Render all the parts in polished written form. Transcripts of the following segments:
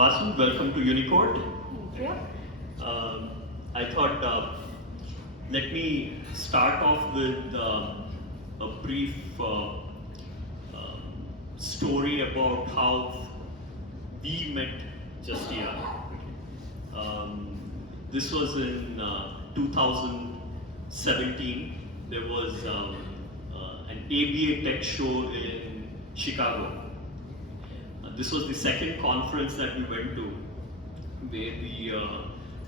Vasu, welcome to UniCourt. Thank you. I thought let me start off with a brief story about how we met Justia. This was in 2017. There was an ABA tech show in Chicago. This was the second conference that we went to, where we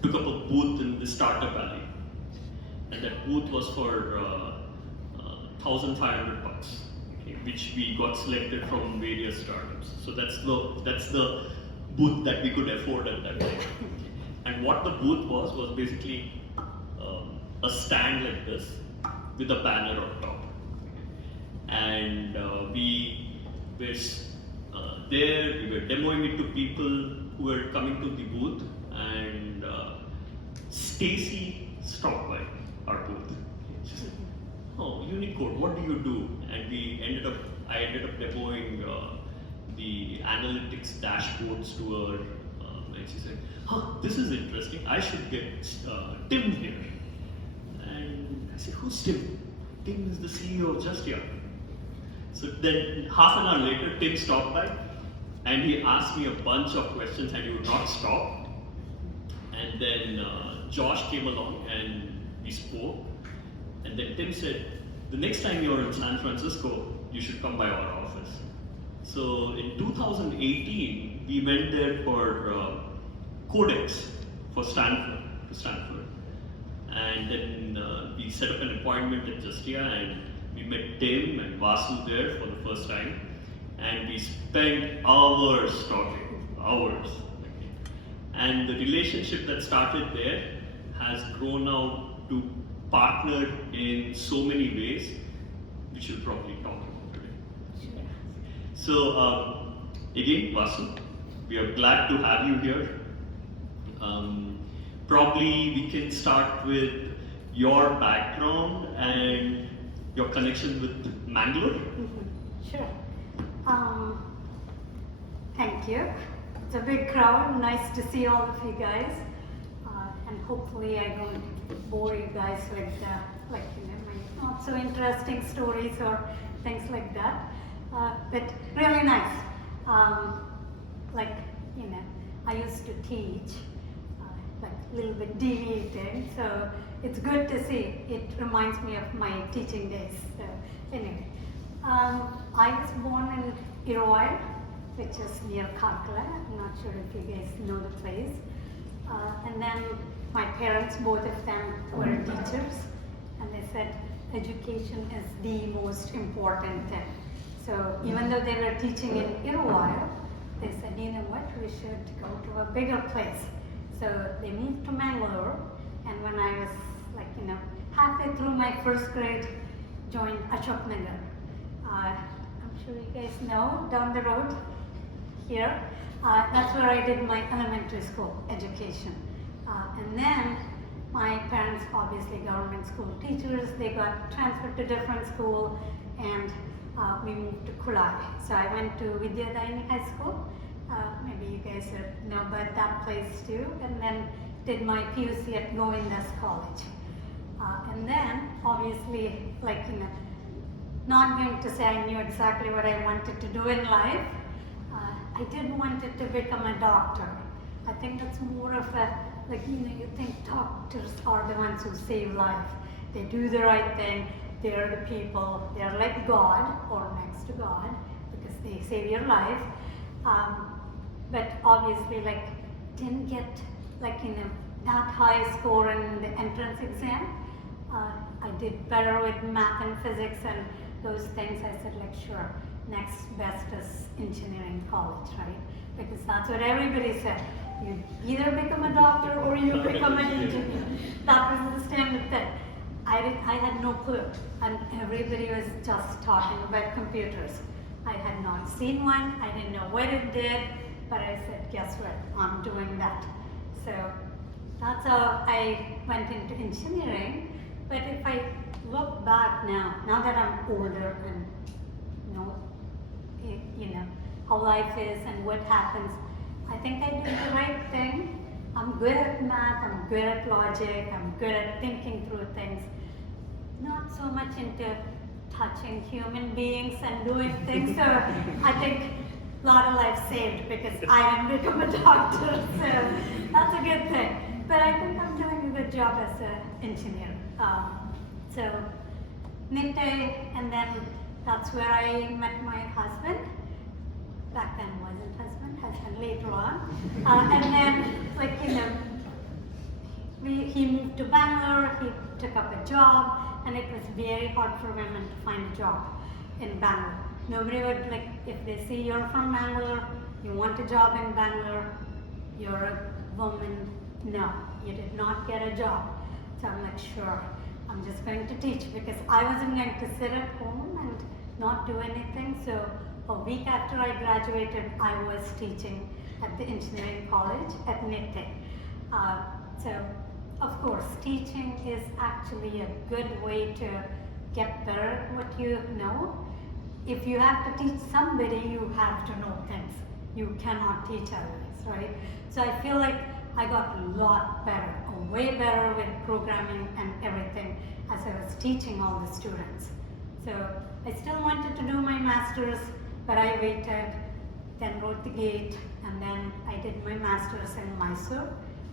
took up a booth in the Startup Alley, and that booth was for $1,500, okay, which we got selected from various startups. So that's the booth that we could afford at that time. And what the booth was basically a stand like this with a banner on top, and we were there. We were demoing it to people who were coming to the booth, and Stacy stopped by our booth. She said, "Oh, UniCord, what do you do?" And I ended up demoing the analytics dashboards to her, and she said, "This is interesting. I should get Tim here." And I said, "Who's Tim?" "Tim is the CEO of Justia." So then half an hour later, Tim stopped by and he asked me a bunch of questions and he would not stop. And then Josh came along and we spoke. And then Tim said, "The next time you're in San Francisco, you should come by our office." So in 2018, we went there for Codex for Stanford. And then we set up an appointment at Justia, and we met Tim and Vasu there for the first time. And we spent hours talking, hours. Okay. And the relationship that started there has grown out to partner in so many ways, which we'll probably talk about today. Sure. So again, Vasu, we are glad to have you here. Probably we can start with your background and your connection with Mangaluru. Sure. Thank you. It's a big crowd. Nice to see all of you guys. And hopefully I don't bore you guys with my not so interesting stories or things like that. But really nice. I used to teach, a little bit deviating, so it's good to see. It reminds me of my teaching days. So anyway, I was born in Iroy, which is near Karkala. I'm not sure if you guys know the place. And then my parents, both of them were teachers, and they said education is the most important thing. So even though they were teaching in Iroy, they said, "You know what, we should go to a bigger place." So they moved to Mangaluru, and when I was halfway through my first grade, joined Ashok Nagar. I'm sure you guys know, down the road here. That's where I did my elementary school education. And then my parents, obviously government school teachers, they got transferred to different school, and we moved to Kulai. So I went to Vidyadayini High School. Maybe you guys know about that place too. And then did my PUC at Govindas College. And then, obviously, not going to say I knew exactly what I wanted to do in life. I did wanted to become a doctor. I think that's more of a, you think doctors are the ones who save life. They do the right thing. They're the people. They're like God or next to God because they save your life. But obviously, didn't get that high score in the entrance exam. I did better with math and physics and those things. I said, sure, next best is engineering college, right? Because that's what everybody said. You either become a doctor or you become an engineer. That was the standard thing. I had no clue, and everybody was just talking about computers. I had not seen one. I didn't know what it did, but I said, guess what? I'm doing that. So that's how I went into engineering. But if I look back now that I'm older and know how life is and what happens, I think I did the right thing. I'm good at math, I'm good at logic, I'm good at thinking through things. Not so much into touching human beings and doing things. So I think a lot of lives saved because I didn't become a doctor. So that's a good thing. But I think I'm doing a good job as an engineer. So Ninte, and then that's where I met my husband. Back then wasn't husband later on. And then, like, he moved to Bangalore, he took up a job, and it was very hard for women to find a job in Bangalore. Nobody would, like, if they see you're from Bangalore, you want a job in Bangalore, you're a woman, no, you did not get a job. So I'm like, sure, I'm just going to teach because I wasn't going to sit at home and not do anything. So a week after I graduated, I was teaching at the engineering college at NITE. So, of course, teaching is actually a good way to get better at what you know. If you have to teach somebody, you have to know things. You cannot teach others, right? So I feel like I got a lot better, way better with programming and everything as I was teaching all the students. So I still wanted to do my master's, but I waited, then wrote the GATE, and then I did my master's in Mysore,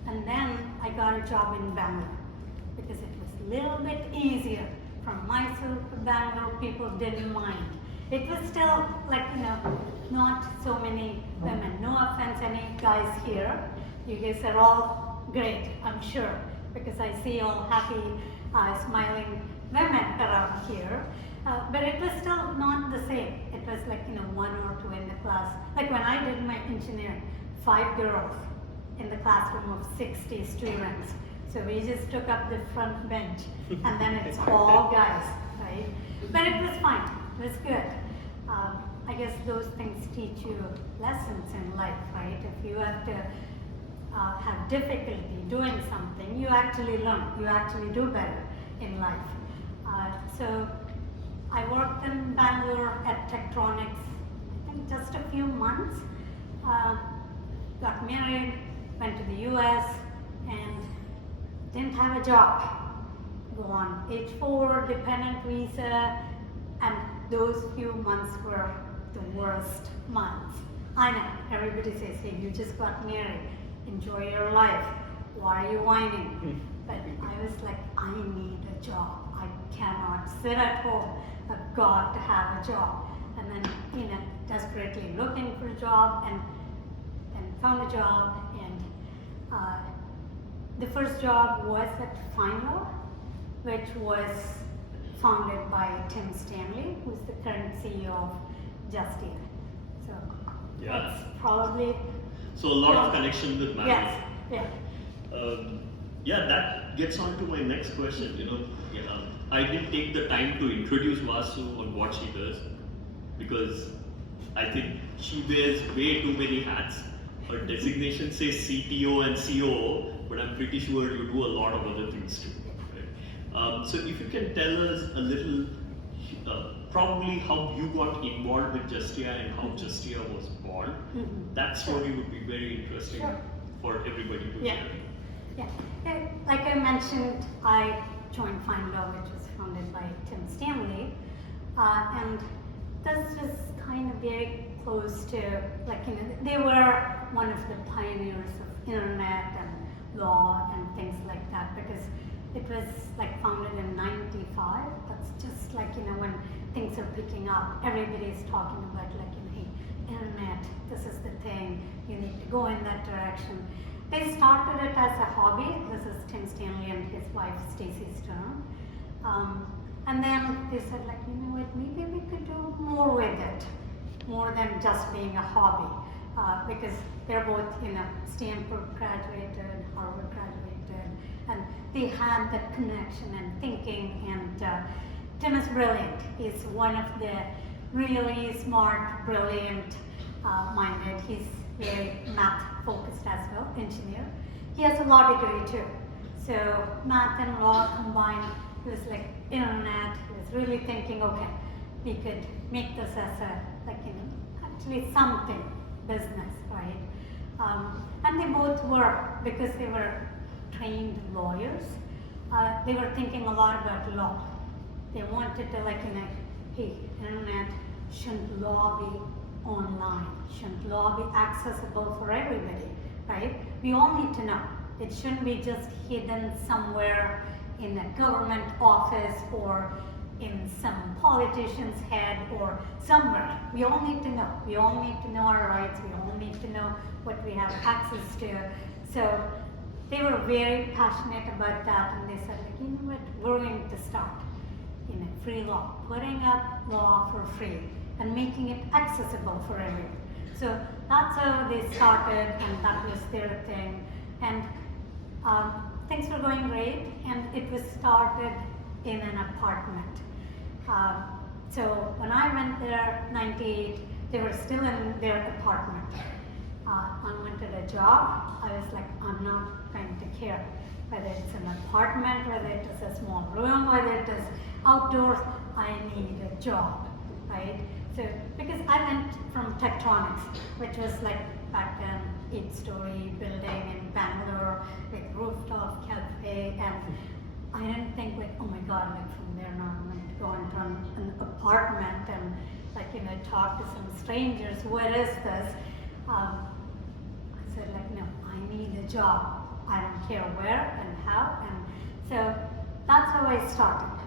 and then I got a job in Bangalore because it was a little bit easier. From Mysore to Bangalore, people didn't mind. It was still like, not so many women. No offense, any guys here. You guys are all great, I'm sure, because I see all happy, smiling women around here. But it was still not the same. It was like, one or two in the class. Like when I did my engineering, 5 girls in the classroom of 60 students. So we just took up the front bench, and then it's all guys, right? But it was fine. It was good. I guess those things teach you lessons in life, right? If you have to have difficulty doing something, you actually learn. You actually do better in life. So I worked in Bangalore at Tektronix, I think just a few months. Got married, went to the US, and didn't have a job. Go on H4, dependent visa, and those few months were the worst months. I know, everybody says, hey, you just got married, enjoy your life, why are you whining? But I was like, I need a job. I cannot sit at home. I've got to have a job. And then, desperately looking for a job and found a job. And the first job was at Finelaw, which was founded by Tim Stanley, who's the current CEO of Justia. So that's probably. So a lot of connection with management. Yes. Yeah. That gets on to my next question. I didn't take the time to introduce Vasu on what she does because I think she wears way too many hats. Her designation says CTO and COO, but I'm pretty sure you do a lot of other things too. Right? So if you can tell us a little, probably how you got involved with Justia and how Justia was born, that story would be very interesting for everybody to hear. Yeah. Like I mentioned, I joined Finelaw, which was founded by Tim Stanley, and this was kind of very close to, they were one of the pioneers of internet and law and things like that, because it was founded in '95. That's just when things are picking up, everybody's talking about hey, internet, this is the thing, you need to go in that direction. They started it as a hobby. This is Tim Stanley and his wife Stacy Stern. And then they said what, maybe we could do more with it, more than just being a hobby, because they're both Stanford graduated, Harvard graduated, and they had that connection and thinking. And Tim is brilliant. He's one of the really smart, brilliant minded. He's very math focused as well, engineer. He has a law degree too. So math and law combined, it was internet. He was really thinking, okay, we could make this as a, actually something business, right? were, because they were trained lawyers, they were thinking a lot about law. They wanted to hey, internet, shouldn't law be online? Shouldn't law be accessible for everybody, right? We all need to know. It shouldn't be just hidden somewhere in a government office or in some politician's head or somewhere. We all need to know. We all need to know our rights. We all need to know what we have access to. So they were very passionate about that, and they said, you know what, we're going to start free law, putting up law for free and making it accessible for everyone. So that's how they started, and that was their thing. And things were going great, and it was started in an apartment. So when I went there, 98, they were still in their apartment. I wanted a job. I was like, I'm not going to care whether it's an apartment, whether it is a small room, whether it is outdoors. I need a job, right? So because I went from Tectonics, which was like back then 8-story building in Bangalore with rooftop cafe, and I didn't think oh my God, from there now I'm going to go into an apartment and talk to some strangers. What is this? I said no, I need a job. I don't care where and how, and so that's how I started.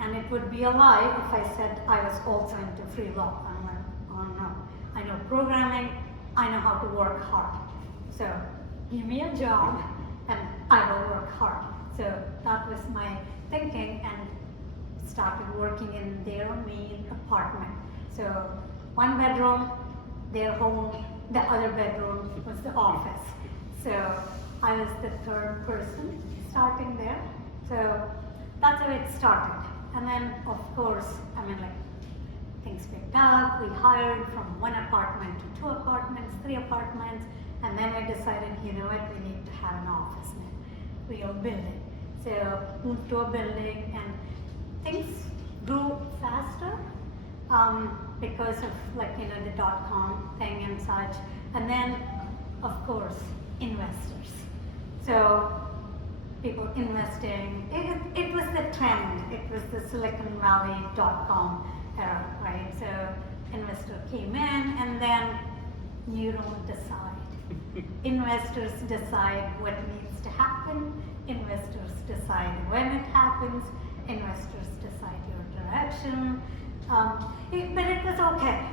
And it would be a lie if I said I was also into free law. I'm like, oh no, I know programming, I know how to work hard. So give me a job and I will work hard. So that was my thinking, and started working in their main apartment. So 1 bedroom, their home, the other bedroom was the office. So I was the 3rd person starting there. So that's how it started. And then, of course, things picked up. We hired from 1 apartment to 2 apartments, 3 apartments, and then we decided, you know what, we need to have an office now, real building. So moved to a building, and things grew faster because of the .com thing and such. And then, of course, investors. So people investing, it was the trend. It was the Silicon Valley .com era, right? So investor came in, and then you don't decide. Investors decide what needs to happen. Investors decide when it happens. Investors decide your direction. But it was okay.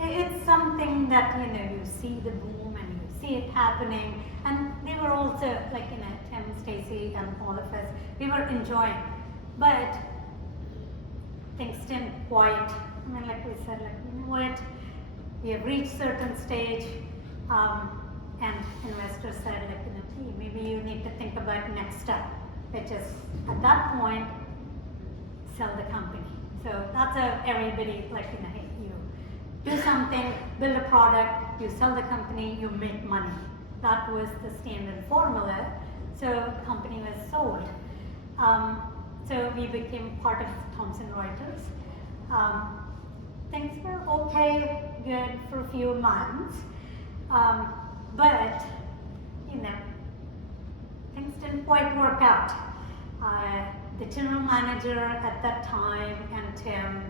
It's something that you see the boom and you see it happening, and they were also Tim, Stacy, and all of us. We were enjoying, but things didn't quite. Like we said, you know what? We have reached certain stage, and investors said, hey, maybe you need to think about next step, which is at that point sell the company. So that's how everybody hey, you do something, build a product, you sell the company, you make money. That was the standard formula. So the company was sold. So we became part of Thomson Reuters. Things were okay, good for a few months, but things didn't quite work out. The general manager at that time and Tim,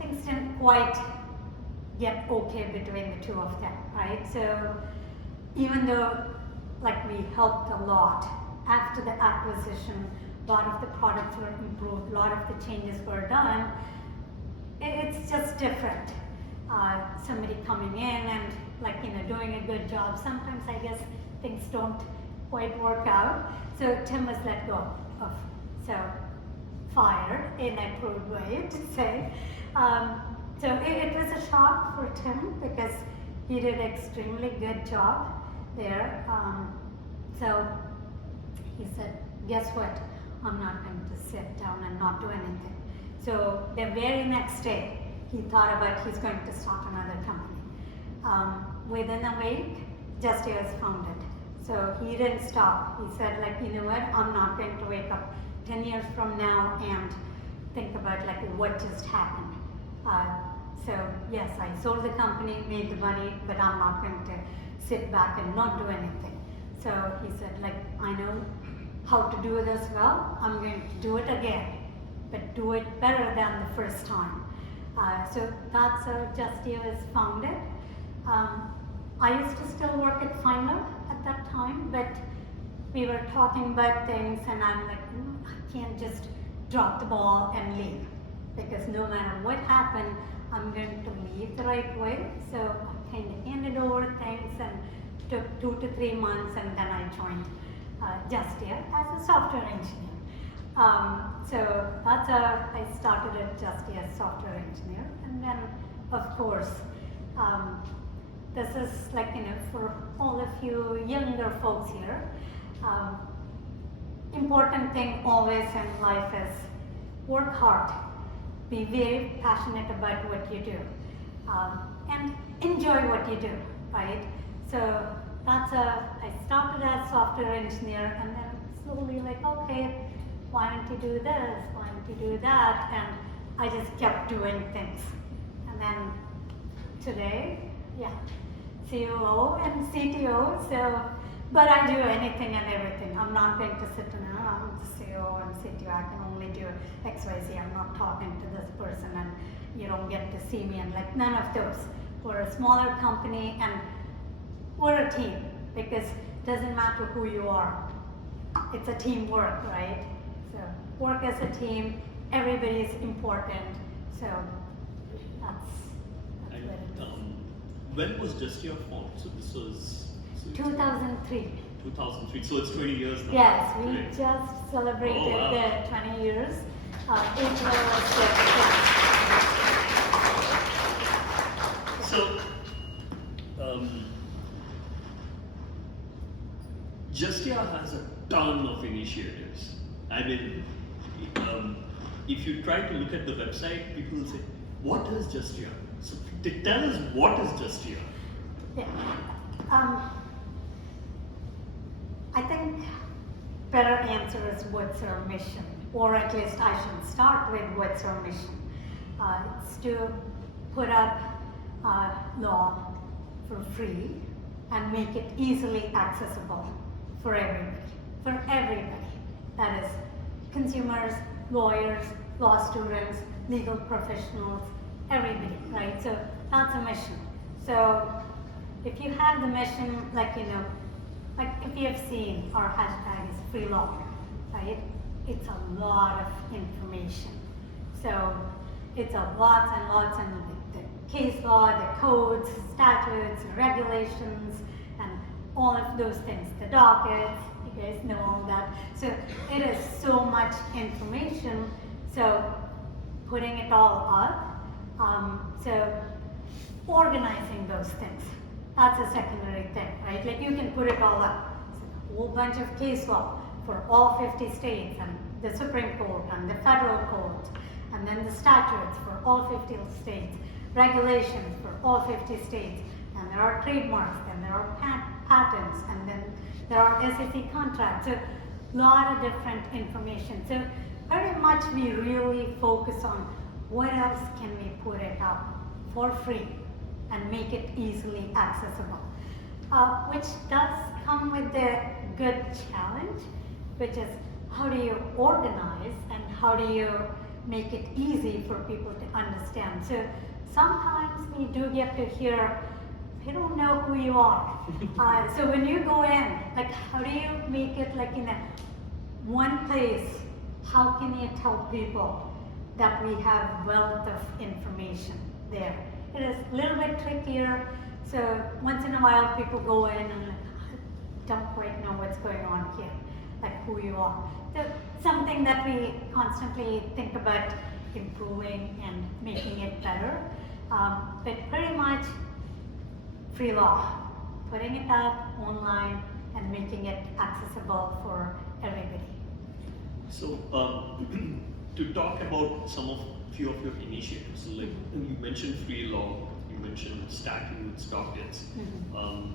things didn't quite get okay between the two of them, right? So even though we helped a lot after the acquisition, a lot of the products were improved, a lot of the changes were done, it's just different. Somebody coming in and doing a good job. Sometimes I guess things don't quite work out. So Tim was let go of, so fired in a crude way to say. So it was a shock for Tim because he did an extremely good job there. So he said, guess what? I'm not going to sit down and not do anything. So the very next day, he thought about he's going to start another company. Within a week, Justia was founded. So he didn't stop. He said, you know what? I'm not going to wake up 10 years from now and think about what just happened. So yes, I sold the company, made the money, but I'm not going to sit back and not do anything. So he said, like, I know how to do this well, I'm going to do it again, but do it better than the first time. So that's how Justia was founded. I used to still work at Finder at that time, but we were talking about things and I'm like, I can't just drop the ball and leave, because no matter what happened, I'm going to leave the right way. So I kind of handed over things and took 2 to 3 months, and then I joined Justia as a software engineer. So that's how I started at Justia as software engineer. And then, of course, this is like, for all of you younger folks here, important thing always in life is work hard. Be very passionate about what you do, and enjoy what you do, right? So that's I started as software engineer, and then slowly like, okay, why don't you do this? Why don't you do that? And I just kept doing things. And then today, yeah, COO and CTO. So, but I do anything and everything. I'm not going to sit and I'm the COO and CTO. I can only do XYZ. I'm not talking to this person, and you don't get to see me, and like none of those. We're a smaller company and we're a team, because it doesn't matter who you are. It's a teamwork, right? So work as a team, everybody is important. So that's what it is. When was Justia formed? So this was 2003. 2003. So it's 20 years now. Yes, we Great. just celebrated Oh, wow. the 20 years. April was the So, Justia has a ton of initiatives. I mean, if you try to look at the website, people will say, what is Justia? So tell us, what is Justia? Yeah. I think better answer is what's our mission, or at least I should start with what's our mission. It's to put up law for free and make it easily accessible for everybody. For everybody. That is consumers, lawyers, law students, legal professionals, everybody, right? So that's a mission. So if you have the mission, like if you have seen our hashtag is free law, right? It's a lot of information. So it's a lots and lots, and the case law, the codes, statutes, regulations, and all of those things, the dockets, you guys know all that. So it is so much information. So putting it all up, so organizing those things, that's a secondary thing, right? Like you can put it all up. It's a whole bunch of case law for all 50 states, and the Supreme Court, and the federal court, and then the statutes for all 50 states, regulations for all 50 states, and there are trademarks, and there are patents, and then there are SEC contracts. So a lot of different information. So very much we really focus on what else can we put it up for free and make it easily accessible, which does come with the good challenge, which is how do you organize and how do you make it easy for people to understand. So sometimes we do get to hear, I don't know who you are. So when you go in, like how do you make it like in a one place? How can you tell people that we have wealth of information there? It is a little bit trickier. So once in a while people go in and like, I don't quite know what's going on here, like who you are. So something that we constantly think about improving and making it better. But pretty much free law, putting it up online and making it accessible for everybody. So, to talk about few of your initiatives, like you mentioned free law, you mentioned statutes, dockets. Mm-hmm.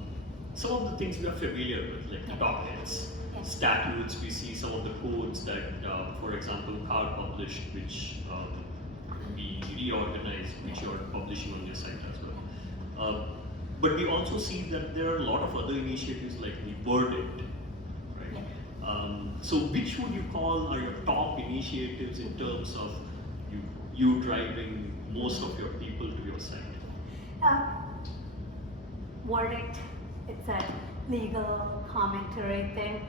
Some of the things we are familiar with, like dockets, statutes, we see some of the codes that, for example, CAR published, which we be reorganized, which you're publishing on your site as well. But we also see that there are a lot of other initiatives like the Verdict, right? So which would you call are your top initiatives in terms of you driving most of your people to your site? Verdict, it's a legal commentary thing.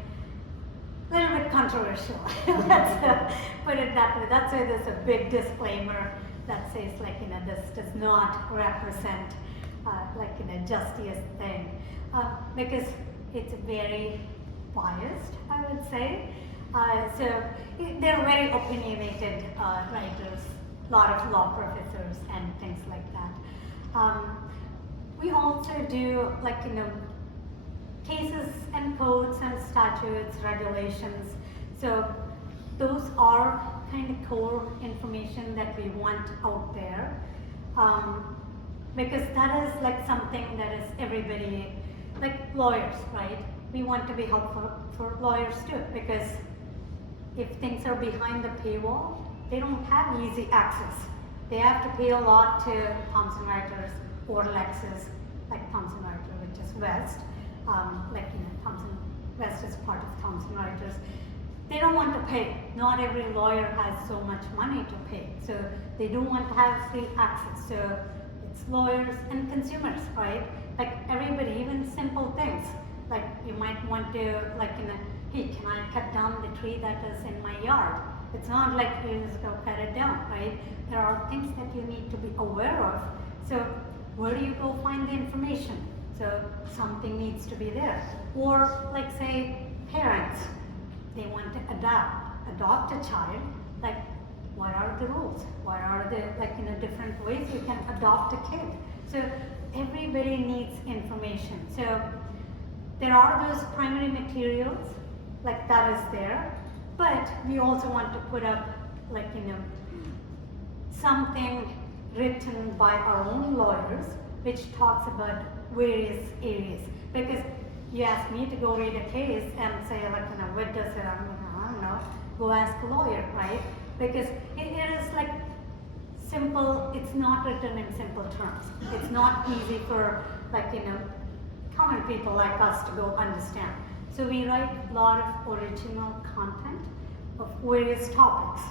A little bit controversial. Let's put it that way. That's why there's a big disclaimer that says, like, this does not represent Justia's thing, because it's very biased, I would say. So they're very opinionated writers, a lot of law professors and things like that. We also do cases and codes and statutes, regulations. So those are kind of core information that we want out there. Because that is something that is everybody, like lawyers, right? We want to be helpful for lawyers too, because if things are behind the paywall, they don't have easy access. They have to pay a lot to Thomson Reuters or Lexis, like Thomson Reuters, which is West. Thomson West is part of Thomson Reuters. They don't want to pay. Not every lawyer has so much money to pay. So they don't want to have free access. So it's lawyers and consumers, right? Like everybody, even simple things. Like you might want to, hey, can I cut down the tree that is in my yard? It's not like you just go cut it down, right? There are things that you need to be aware of. So where do you go find the information? So something needs to be there. Or like say parents, they want to adopt a child. Like what are the rules? What are the different ways you can adopt a kid? So everybody needs information. So there are those primary materials, like that is there, but we also want to put up something written by our own lawyers, which talks about various areas. Because you ask me to go read a case and say what does it, I don't know, go ask a lawyer, right? Because it is simple, it's not written in simple terms. It's not easy for common people like us to go understand. So we write a lot of original content of various topics.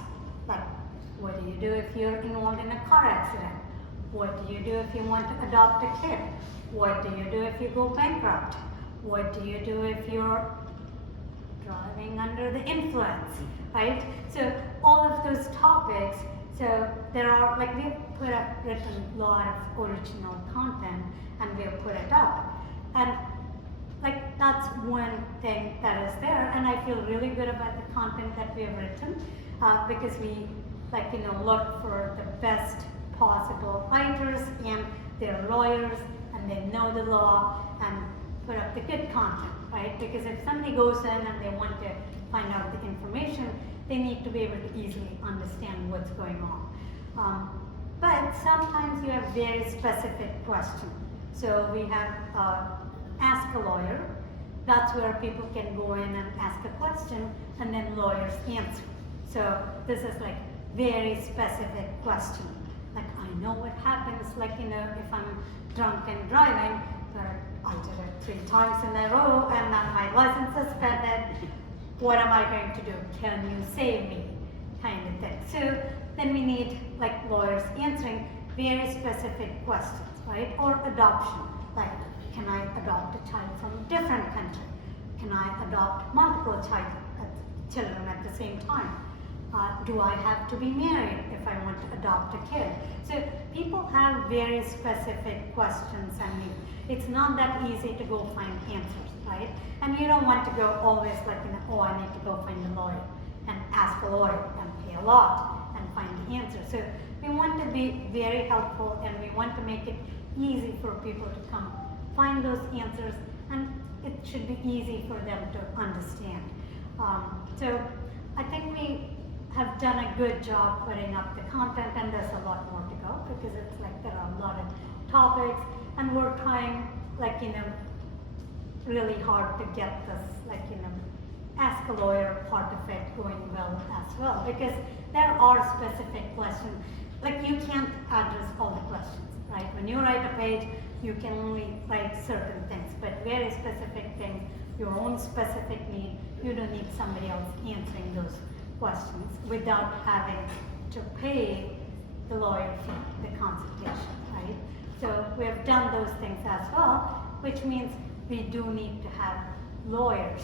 Like, what do you do if you're involved in a car accident? What do you do if you want to adopt a kid? What do you do if you go bankrupt? What do you do if you're driving under the influence, right? So all of those topics, so there are, we've written a lot of original content and we've put it up. And that's one thing that is there, and I feel really good about the content that we have written, because we look for the best possible writers and they're lawyers and they know the law and put up the good content, right? Because if somebody goes in and they want to find out the information, they need to be able to easily understand what's going on. But sometimes you have very specific questions. So we have Ask a Lawyer. That's where people can go in and ask a question and then lawyers answer. So this is very specific question. I know what happens, if I'm drunk and driving, I did it 3 times in a row and then my license suspended. What am I going to do? Can you save me? Kind of thing. So then we need lawyers answering very specific questions, right? Or adoption. Can I adopt a child from a different country? Can I adopt multiple children at the same time? Do I have to be married if I want to adopt a kid? So people have very specific questions and needs. It's not that easy to go find answers, right? And you don't want to go always oh, I need to go find a lawyer and ask a lawyer and pay a lot and find the answer. So we want to be very helpful and we want to make it easy for people to come find those answers, and it should be easy for them to understand. So I think we have done a good job putting up the content, and there's a lot more to go because it's there are a lot of topics, and we're trying really hard to get this ask a lawyer part of it going well as well, because there are specific questions. like you can't address all the questions, right? When you write a page, you can only write certain things, but very specific things, your own specific need, you don't need somebody else answering those questions without having to pay the lawyer fee, the consultation, right? So we have done those things as well, which means we do need to have lawyers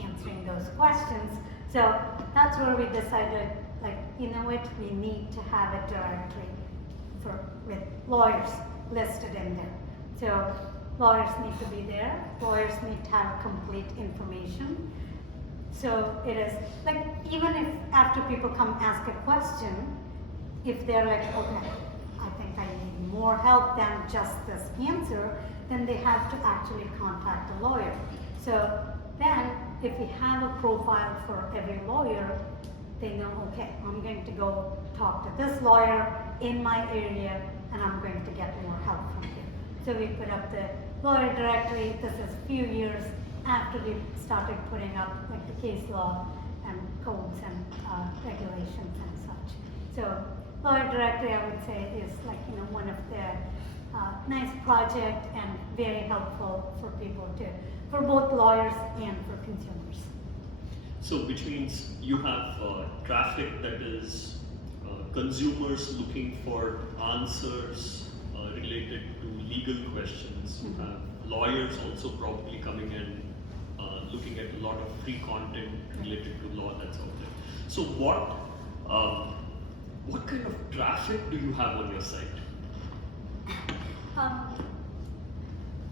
answering those questions. So that's where we decided, like, you know what, we need to have a directory with lawyers listed in there. So lawyers need to be there, lawyers need to have complete information. So it is, like, even if after people come ask a question, if they're like, okay, I think I need more help than just this answer, then they have to actually contact a lawyer. So then, if we have a profile for every lawyer, they know, okay, I'm going to go talk to this lawyer in my area, and I'm going to get more help from here. So we put up the lawyer directory. This is a few years after we started putting up like the case law and codes and regulations and such. So lawyer directory, I would say, is like, you know, one of the nice project and very helpful for people to, for both lawyers and for consumers. So which means you have traffic that is consumers looking for answers related to legal questions. You have lawyers also probably coming in looking at a lot of free content related to law that's out there. So what kind of traffic do you have on your site?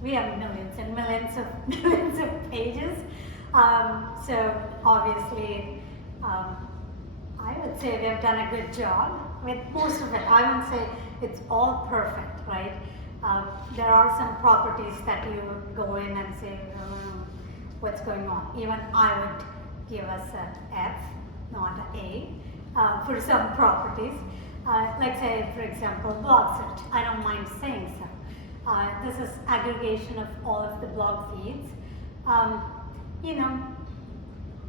We have millions and millions of pages. So obviously, I would say they've done a good job with most of it. I wouldn't say it's all perfect, right? There are some properties that you go in and say, what's going on? Even I would give us an F, not an A, for some properties. Like say, for example, blog search. I don't mind saying so. This is aggregation of all of the blog feeds. You know,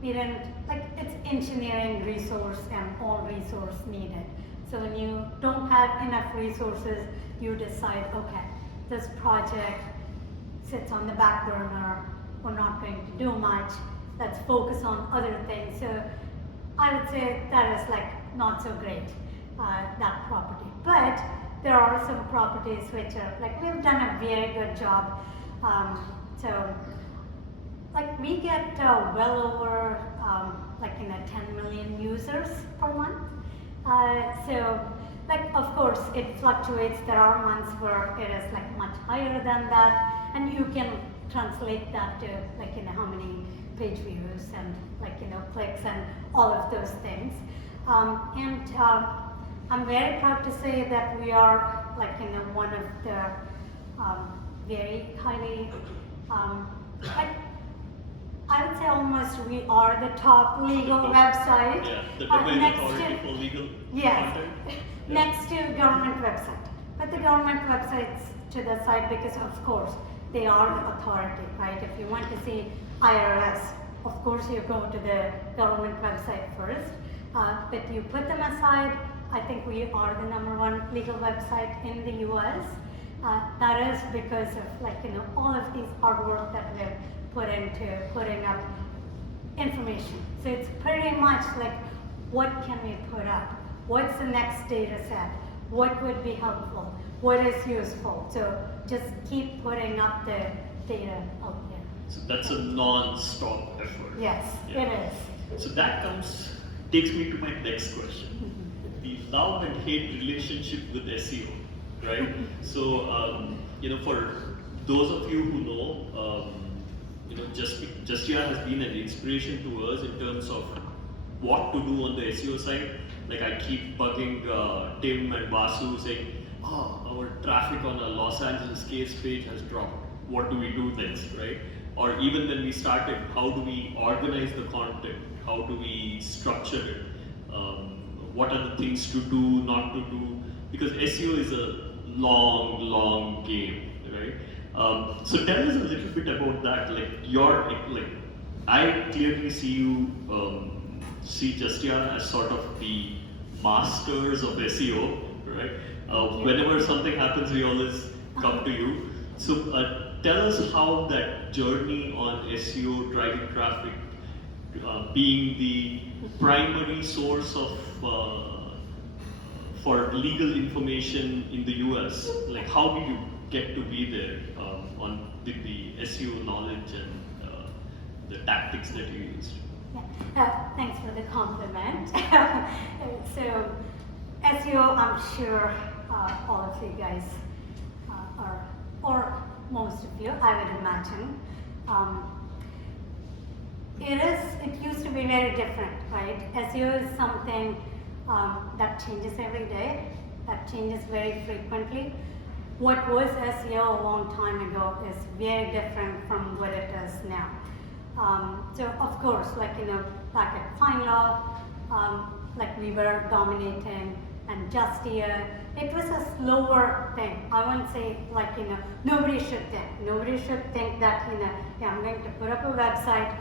we didn't, like, it's engineering resource and all resource needed. So when you don't have enough resources, you decide, okay, this project sits on the back burner, we're not going to do much, let's focus on other things. So I would say that is like not so great, that property. But there are some properties which are, like, we've done a very good job. So like we get well over like 10 million users per month. So like, of course it fluctuates. There are months where it is like much higher than that, and you can translate that to like how many page views and like clicks and all of those things. I'm very proud to say that we are like one of the very highly like, I would say almost we are the top legal website. Yeah, the domain next authority to, for legal yes, content. next to government website. But the government websites to the side because of course they are the authority, right? If you want to see IRS, of course you go to the government website first. But you put them aside, I think we are the #1 legal website in the US. That is because of like all of these hard work that we've put into putting up information. So it's pretty much like, what can we put up? What's the next data set? What would be helpful? What is useful? So just keep putting up the data out there. So that's a non-stop effort. Yes, Yeah. it is. So that takes me to my next question. The love and hate relationship with SEO, right? So, for those of you who know, Justia has been an inspiration to us in terms of what to do on the SEO side. Like I keep bugging Tim and Vasu saying, our traffic on a Los Angeles case page has dropped. What do we do next, right? Or even when we started, how do we organize the content? How do we structure it? What are the things to do, not to do? Because SEO is a long game, right? So tell us a little bit about that. I clearly see you see Justia as sort of the masters of SEO, right? Thank you. Whenever something happens, we always come to you. So tell us how that journey on SEO, driving traffic, being the primary source of for legal information in the US. Like, how did you get to be there on with the SEO knowledge and the tactics that you used? Yeah. Thanks for the compliment. So, SEO, I'm sure all of you guys are, or most of you, I would imagine. It used to be very different, right? SEO is something that changes every day, that changes very frequently. What was SEO a long time ago is very different from what it is now. So of course, like, back at FineLaw, like we were dominating, and Justia, it was a slower thing. I wouldn't say, like, nobody should think that, yeah, I'm going to put up a website,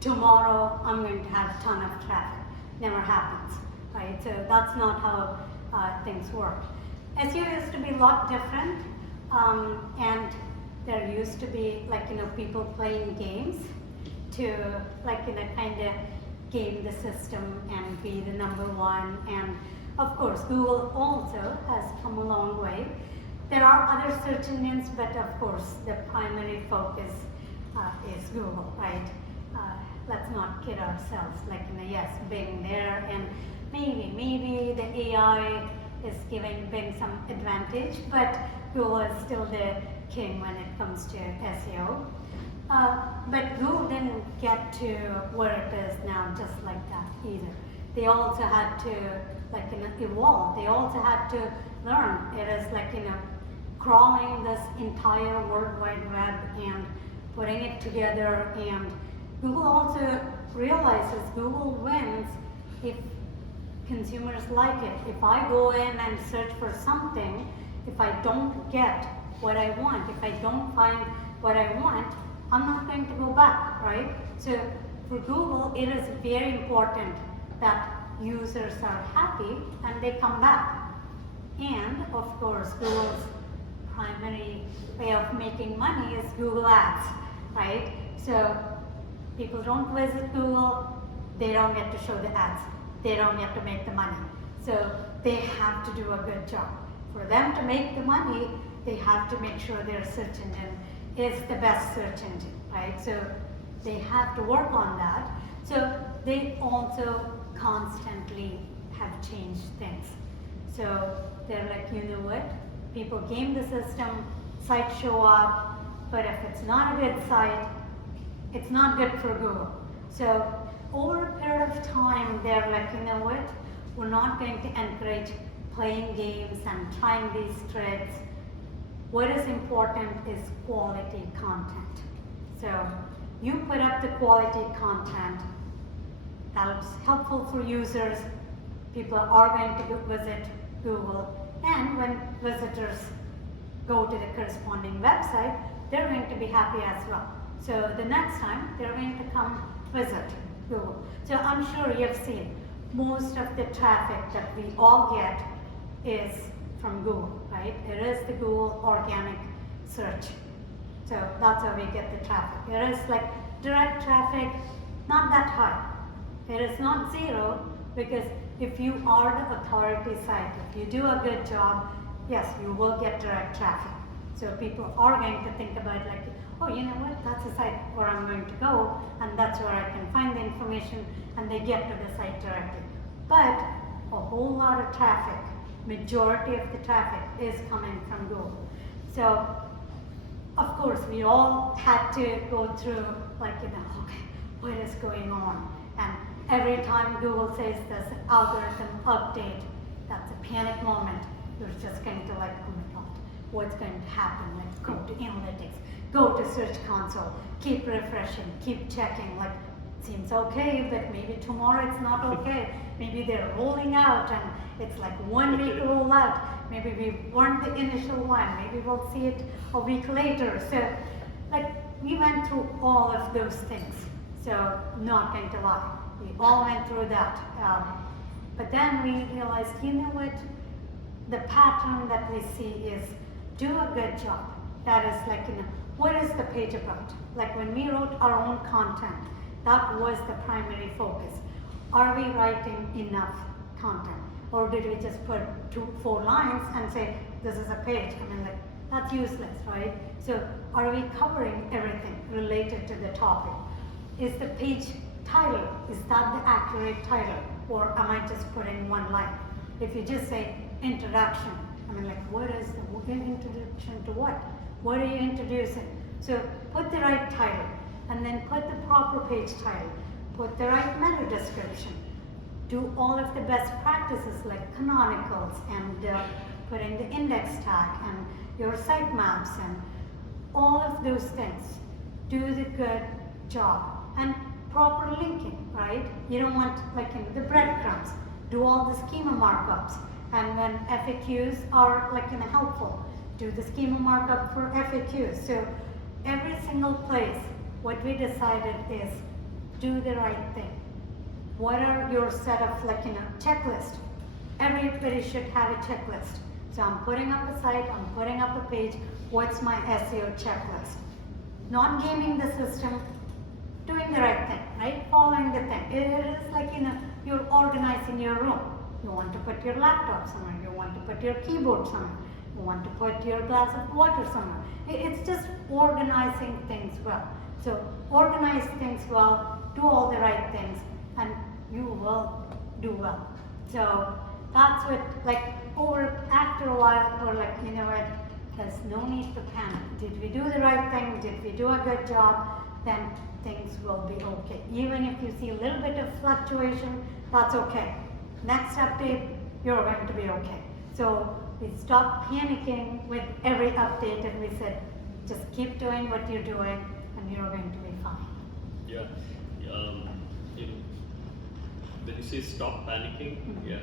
tomorrow I'm going to have a ton of traffic. Never happens, right? So that's not how things work. SEO used to be a lot different, and there used to be, like, people playing games to, like, kind of game the system and be the number one. And of course, Google also has come a long way. There are other search engines, but of course, the primary focus is Google, right? Let's not kid ourselves. Like, yes, Bing there, and maybe the AI is giving Bing some advantage, but Google is still the king when it comes to SEO. But Google didn't get to where it is now just like that either. They also had to, like, evolve. They also had to learn. It is like, crawling this entire World Wide Web and putting it together. And Google also realizes Google wins if consumers like it. If I go in and search for something, if I don't get what I want, if I don't find what I want, I'm not going to go back, right? So for Google, it is very important that users are happy and they come back. And of course, Google's primary way of making money is Google Ads, right? So people don't visit Google, they don't get to show the ads, they don't get to make the money. So they have to do a good job. For them to make the money, they have to make sure their search engine is the best search engine, right? So they have to work on that. So they also constantly have changed things. So they're like, you know what? People game the system, sites show up, but if it's not a good site, it's not good for Google. So over a period of time, they're like, you know what? We're not going to encourage playing games and trying these tricks. What is important is quality content. So you put up the quality content that's helpful for users. People are going to visit Google, and when visitors go to the corresponding website, they're going to be happy as well. So the next time, they're going to come visit Google. So I'm sure you've seen most of the traffic that we all get is from Google, right? It is the Google organic search. So that's how we get the traffic. It is like direct traffic, not that high. It is not zero, because if you are the authority site, if you do a good job, yes, you will get direct traffic. So people are going to think about, like, oh, you know what, that's a site where I'm going to go, and that's where I can find the information, and they get to the site directly. But a whole lot of traffic, majority of the traffic is coming from Google. So of course, we all had to go through, like, okay, what is going on? And every time Google says this algorithm update, that's a panic moment. You're just going to, like, oh my God, what's going to happen? Like, go to analytics, go to Search Console, keep refreshing, keep checking. Like, seems okay, but maybe tomorrow it's not okay. Maybe they're rolling out and it's like 1 week rollout. Maybe we weren't the initial one. Maybe we'll see it a week later. So, like, we went through all of those things. So, not going to lie, we all went through that. But then we realized, you know what? the pattern that we see is do a good job. That is like, what is the page about? Like when we wrote our own content, that was the primary focus. Are we writing enough content? Or did we just put 2-4 lines and say, this is a page? I mean, like, that's useless, right? So are we covering everything related to the topic? Is the page title, is that the accurate title? Or am I just putting one line? If you just say introduction, I mean, like, what is the introduction to what? What are you introducing? So put the right title, and then put the proper page title, put the right meta description, do all of the best practices like canonicals and putting the index tag and your sitemaps and all of those things. Do the good job and proper linking, right? You don't want like the breadcrumbs. Do all the schema markups, and when FAQs are like helpful, do the schema markup for FAQs. So every single place, what we decided is do the right thing. What are your set of like checklist? Everybody should have a checklist. So I'm putting up a site, I'm putting up a page. What's my SEO checklist? Not gaming the system, doing the right thing, right? Following the thing. It is like you're organizing your room. You want to put your laptop somewhere. You want to put your keyboard somewhere. You want to put your glass of water somewhere. It's just organizing things well. So organize things well, do all the right things, and you will do well. So that's what, like, after a while, we're like, you know what, there's no need to panic. Did we do the right thing? Did we do a good job? Then things will be okay. Even if you see a little bit of fluctuation, that's okay. Next update, you're going to be okay. So we stopped panicking with every update and we said, just keep doing what you're doing and you're going to be fine. Yeah. When you say stop panicking, yeah,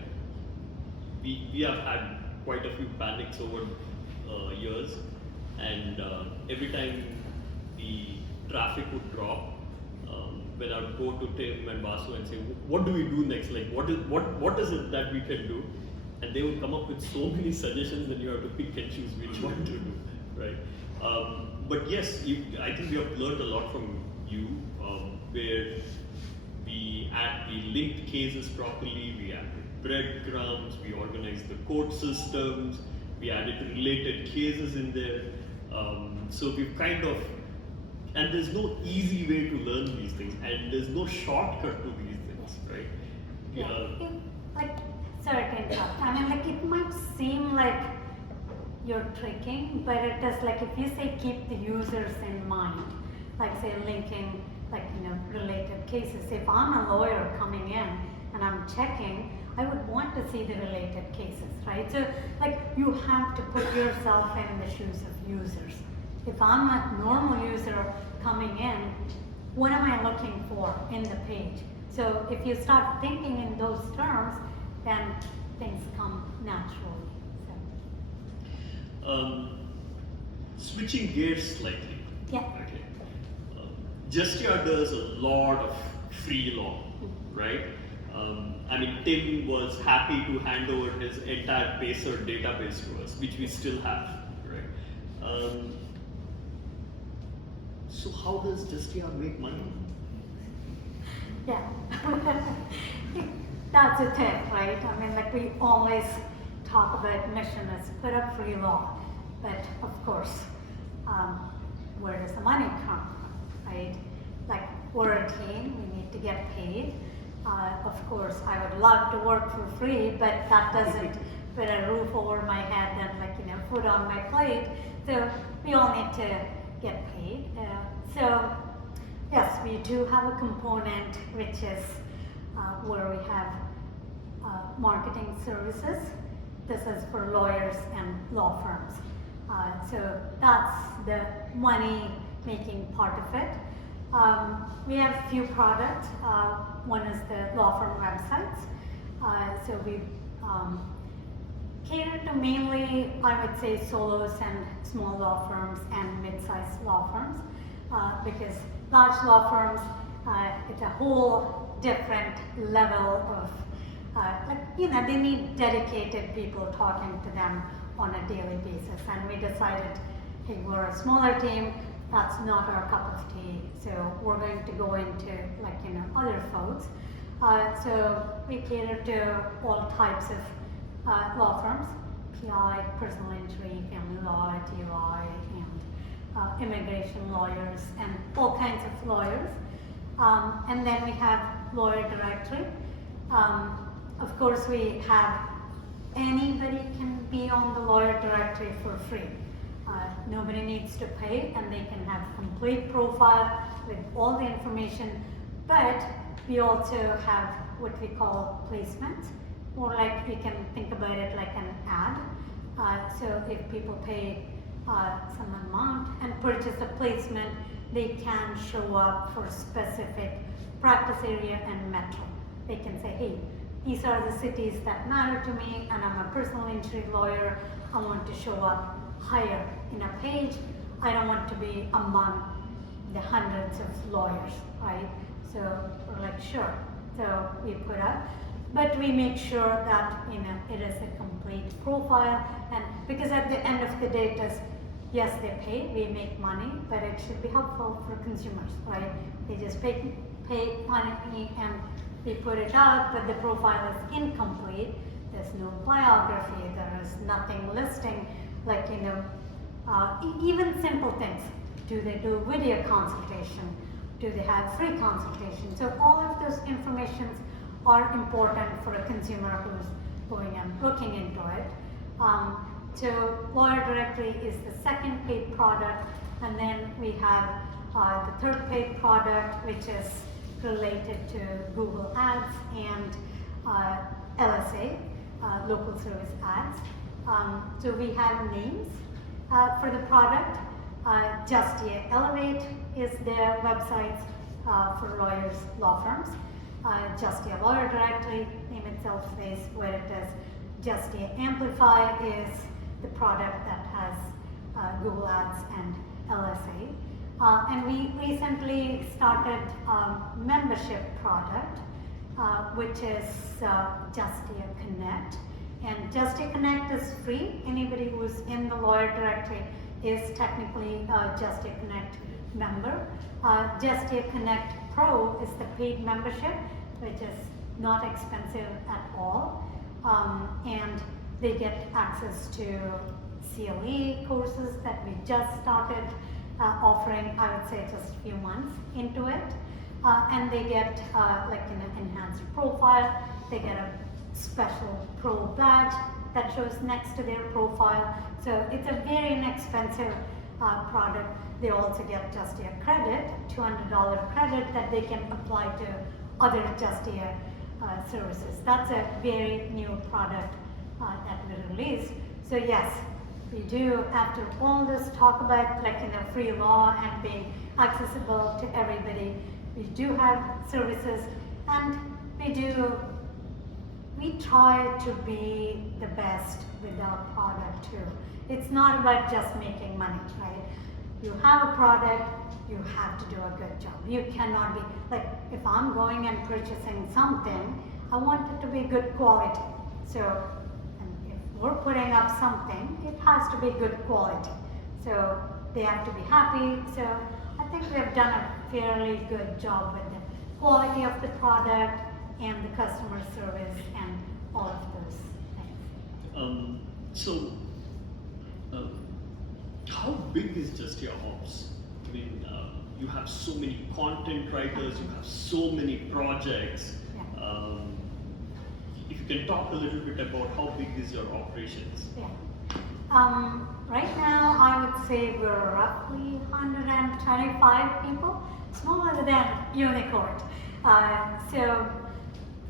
we have had quite a few panics over years, and every time the traffic would drop, when I would go to Tim and Vasu and say, what do we do next? Like, what is it that we can do? And they would come up with so many suggestions, and you have to pick and choose which one to do, right? But yes, I think we have learned a lot from you, where we linked cases properly, we added breadcrumbs, we organized the code systems, we added related cases in there. So we've kind of, and there's no easy way to learn these things, and there's no shortcut to these things, right? Like, sorry to interrupt. I mean, like, it might seem like you're tricking, but it does, like, if you say keep the users in mind, like say linking, like, related cases. If I'm a lawyer coming in and I'm checking, I would want to see the related cases, right? So, like, you have to put yourself in the shoes of users. If I'm a normal user coming in, what am I looking for in the page? So if you start thinking in those terms, then things come naturally. So. Switching gears slightly. Yeah. Okay. Justia does a lot of free law, right? I mean, Tim was happy to hand over his entire Pacer database to us, which we still have, right? So how does Justia make money? Yeah, that's a tip, right? I mean, like, we always talk about mission as put up free law, but of course, where does the money come from, right? Like, we're a team, we need to get paid. Of course, I would love to work for free, but that doesn't put a roof over my head and, like, food on my plate. So we all need to get paid. So yes, we do have a component which is where we have marketing services. This is for lawyers and law firms. So that's the money-making part of it. We have a few products. One is the law firm websites. So we cater to mainly, I would say, solos and small law firms and mid-sized law firms, because large law firms, it's a whole different level of They need dedicated people talking to them on a daily basis. And we decided, hey, we're a smaller team, that's not our cup of tea. So we're going to go into other folks. So we cater to all types of law firms, PI, personal injury, family law, DUI, and immigration lawyers, and all kinds of lawyers. And then we have lawyer directory. Of course, we have anybody can be on the lawyer directory for free. Nobody needs to pay, and they can have complete profile with all the information. But we also have what we call placements, or like you can think about it like an ad. So if people pay some amount and purchase a placement, they can show up for specific practice area and metro. They can say, hey, these are the cities that matter to me, and I'm a personal injury lawyer. I want to show up higher in a page. I don't want to be among the hundreds of lawyers, right? So we're like, sure. So we put up, but we make sure that it is a complete profile, and because at the end of the day, it is, yes, they pay, we make money, but it should be helpful for consumers, right? They just pay money and they put it out, but the profile is incomplete. There's no biography, there is nothing listing, even simple things. Do they do video consultation? Do they have free consultation? So all of those informations are important for a consumer who's going and looking into it. So Lawyer Directory is the second paid product, and then we have the third paid product, which is related to Google Ads and LSA, local service ads. So we have names for the product. Justia Elevate is their website for lawyers, law firms. Justia Lawyer Directory, name itself says where it is. Justia Amplify is the product that has Google Ads and LSA. And we recently started a membership product, which is Justia Connect. And Justia Connect is free. Anybody who's in the Lawyer Directory is technically a Justia Connect member. Justia Connect Pro is the paid membership, which is not expensive at all. And they get access to CLE courses that we just started offering, I would say just a few months into it. And they get an enhanced profile. They get a special pro badge that shows next to their profile. So it's a very inexpensive product. They also get Justia credit, $200 credit that they can apply to other Justia services. That's a very new product that we released. So yes, we do, after all this talk about free law and being accessible to everybody, we do have services, and we try to be the best with our product too. It's not about just making money, right? You have a product, you have to do a good job. You cannot be, if I'm going and purchasing something, I want it to be good quality. So, and if we're putting up something, it has to be good quality. So they have to be happy. So I think we have done a fairly good job with the quality of the product and the customer service and all of those things. How big is Justia Ops? I mean, you have so many content writers, you have so many projects. Yeah. If you can talk a little bit about how big is your operations? Yeah. Right now, I would say we're roughly 125 people, smaller than UniCourt. So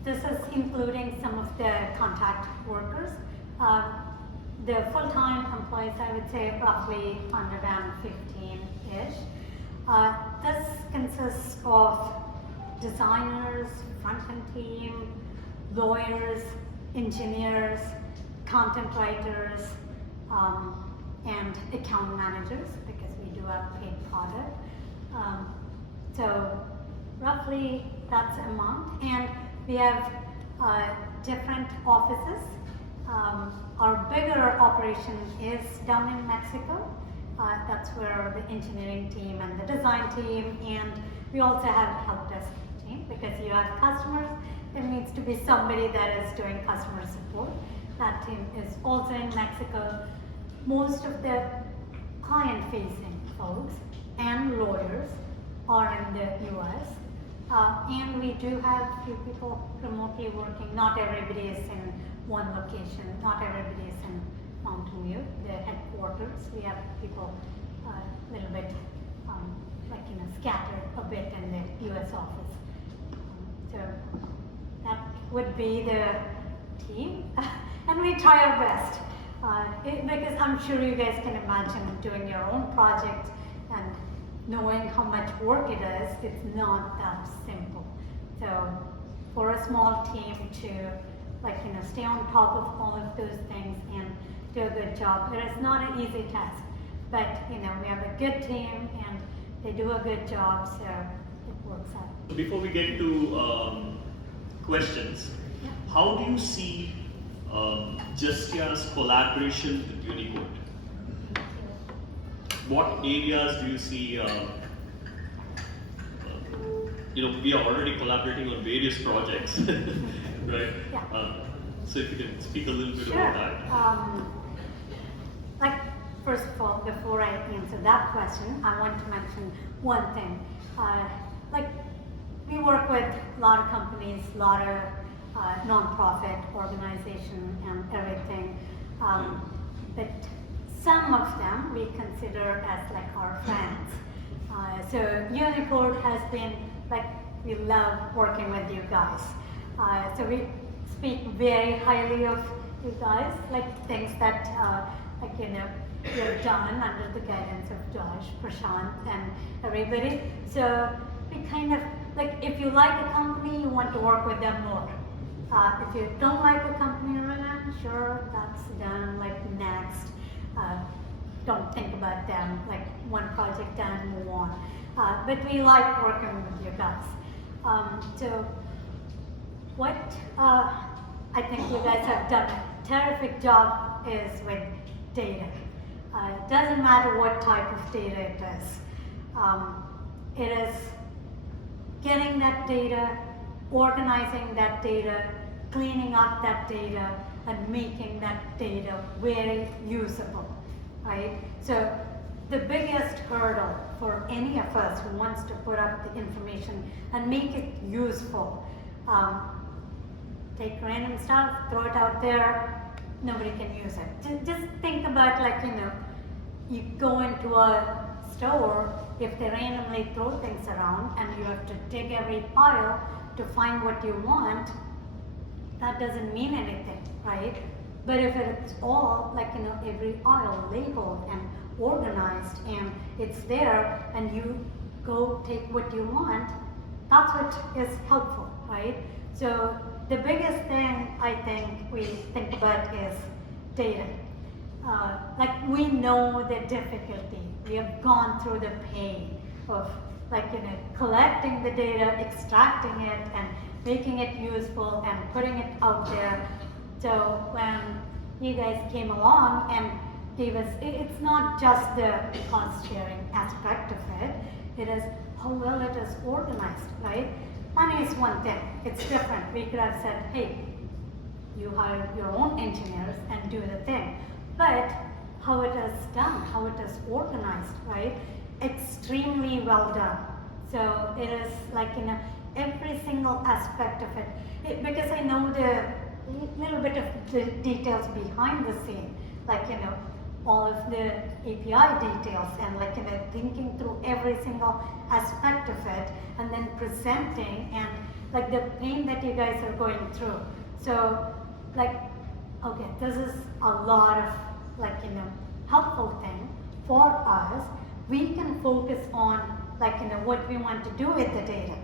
this is including some of the contact workers. The full-time employees, I would say roughly 115-ish. This consists of designers, front-end team, lawyers, engineers, content writers, and account managers, because we do have paid product. So roughly that's the amount. And we have different offices. Our bigger operation is down in Mexico. That's where the engineering team and the design team, and we also have a help desk team, because you have customers, there needs to be somebody that is doing customer support. That team is also in Mexico. Most of the client-facing folks and lawyers are in the US. And we do have a few people remotely working. Not everybody is in one location. Not everybody is in Mountain View, the headquarters. We have people a little bit scattered a bit in the US office. So that would be the team. And we try our best. Because I'm sure you guys can imagine doing your own project and knowing how much work it is, it's not that simple. So for a small team to stay on top of all of those things and do a good job, it is not an easy task. But we have a good team and they do a good job, so it works out. Before we get to questions, how do you see Justia's collaboration with UniCourt? What areas do you see? We are already collaborating on various projects, right? Yeah. So if you can speak a little bit about that. First of all, before I answer that question, I want to mention one thing. We work with a lot of companies, a lot of non-profit organizations and everything. But some of them we consider as our friends. So UniCourt has been we love working with you guys. So we speak very highly of you guys, things that you've done under the guidance of Josh, Prashanth, and everybody. So we kind of if you like a company, you want to work with them more. If you don't like a company, sure, that's done. Next, don't think about them. One project done, move on. But we like working with you guys. So what I think you guys have done a terrific job is with data. It doesn't matter what type of data it is. It is getting that data, organizing that data, cleaning up that data, and making that data very usable, right? So the biggest hurdle for any of us who wants to put up the information and make it useful, take random stuff, throw it out there, nobody can use it. Just think about you go into a store, if they randomly throw things around and you have to dig every pile to find what you want, that doesn't mean anything, right? But if it's all every aisle labeled and organized and it's there and you go take what you want, that's what is helpful, right? So the biggest thing I think we think about is data. We know the difficulty. We have gone through the pain of collecting the data, extracting it, and making it useful and putting it out there. So when you guys came along and gave us, it's not just the cost sharing aspect of it, it is how well it is organized, right? Money is one thing, it's different. We could have said, hey, you hire your own engineers and do the thing. But how it is done, how it is organized, right? Extremely well done. So it is every single aspect of it. Because I know the little bit of the details behind the scene, all of the API details and thinking through every single aspect of it and then presenting and the pain that you guys are going through. So okay, this is a lot of helpful thing for us. We can focus on what we want to do with the data.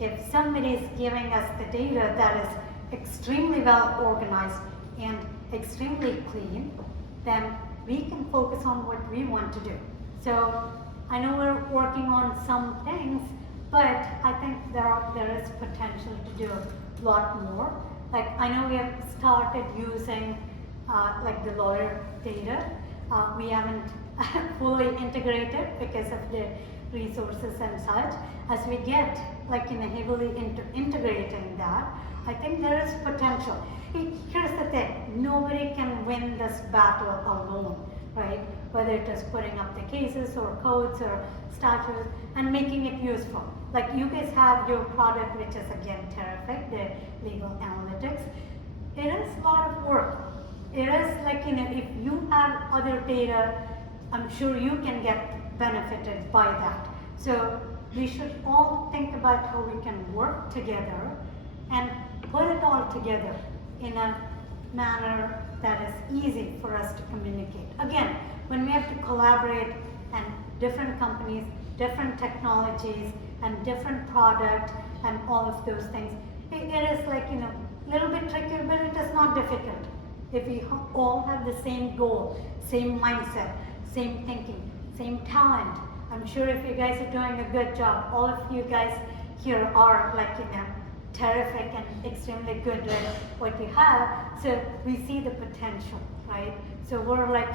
If somebody is giving us the data that is extremely well organized and extremely clean, then we can focus on what we want to do. So I know we're working on some things, but I think there is potential to do a lot more. Like I know we have started using like the lawyer data. We haven't fully integrated because of the resources and such. As we get like heavily into integrating that, I think there is potential. Here's the thing, nobody can win this battle alone, right? Whether it is putting up the cases or codes or statutes and making it useful. Like you guys have your product, which is again terrific, the legal analytics. It is a lot of work. It is like, if you have other data, I'm sure you can get benefited by that. So we should all think about how we can work together and put it all together in a manner that is easy for us to communicate. Again, when we have to collaborate and different companies, different technologies, and different product and all of those things, it is like, a little bit trickier, but it is not difficult. If we all have the same goal, same mindset, same thinking, same talent, I'm sure if you guys are doing a good job, all of you guys here are like, terrific and extremely good at what you have, so we see the potential, right? So we're like,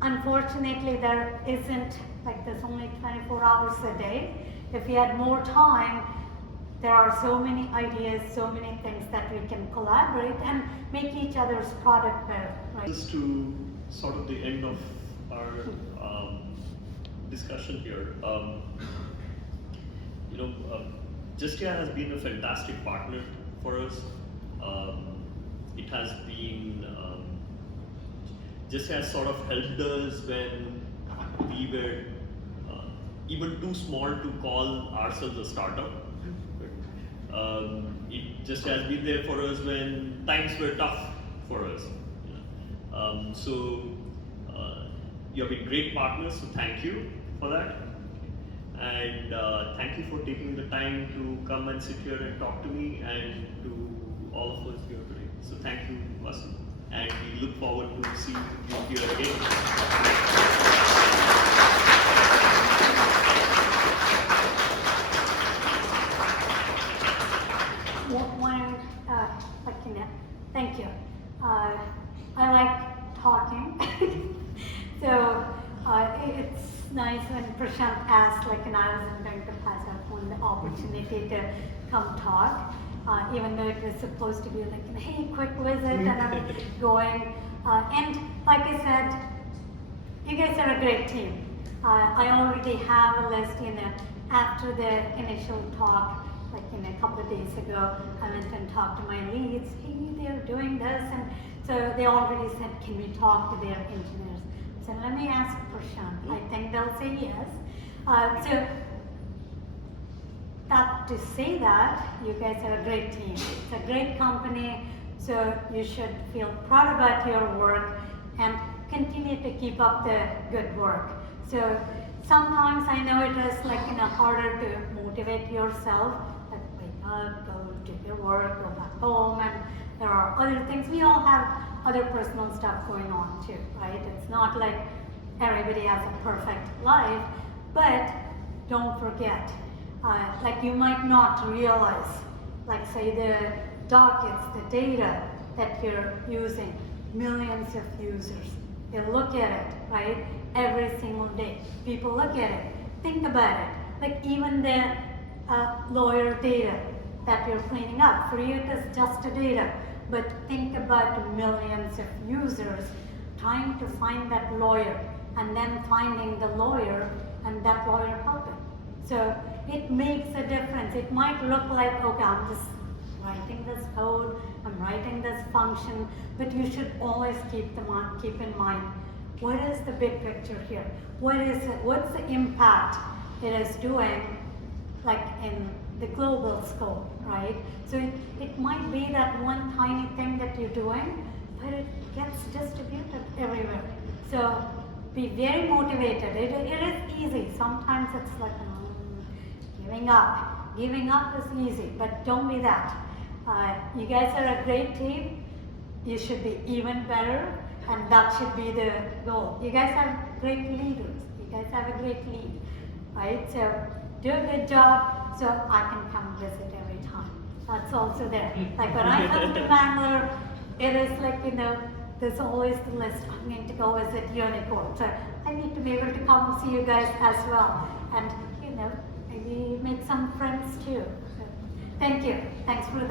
unfortunately there isn't, like there's only 24 hours a day. If we had more time, there are so many ideas, so many things that we can collaborate and make each other's product better, right? Just to sort of the end of our discussion here, Justia has been a fantastic partner for us. It has been, Justia has sort of helped us when we were even too small to call ourselves a startup. It just has been there for us when times were tough for us. You have been great partners, so thank you for that. And thank you for taking the time to come and sit here and talk to me and to all of us here today. So thank you, Vasu. And we look forward to seeing you here again. Thank you. I like talking. So it's nice when Prashanth asked, like, and I wasn't going to pass up on the opportunity to come talk, even though it was supposed to be like, hey, quick visit, and I'm going. And like I said, you guys are a great team. I already have a list, after the initial talk, like a couple of days ago, I went and talked to my leads. Hey, they're doing this, and so they already said, can we talk to their engineers? So let me ask Prashanth. I think they'll say yes. So to say that, you guys are a great team. It's a great company, so you should feel proud about your work and continue to keep up the good work. So sometimes I know it is like harder to motivate yourself. Like wake up, go do your work, go back home, and there are other things. We all have other personal stuff going on too, right? It's not like everybody has a perfect life, but don't forget, like you might not realize, like say the dockets, the data that you're using, millions of users. They look at it, right? Every single day. People look at it. Think about it. Like even the lawyer data that you're cleaning up, for you it is just a data. But think about millions of users trying to find that lawyer and then finding the lawyer and that lawyer helping. So it makes a difference. It might look like, okay, I'm just writing this code, I'm writing this function, but you should always keep in mind, what is the big picture here? What is it? What's the impact it is doing, like in the global scope, right? So it might be that one tiny thing that you're doing, but it gets distributed everywhere. So be very motivated. It is easy. Sometimes it's like giving up. Giving up is easy, but don't be that. You guys are a great team. You should be even better, and that should be the goal. You guys are great leaders. You guys have a great lead, right? So do a good job so I can come visit every time. That's also there. Like when I come to Bangalore, it is like, there's always the list, I'm going to go visit UniCourt. So I need to be able to come see you guys as well. And, maybe make some friends too. So, thank you. Thanks for the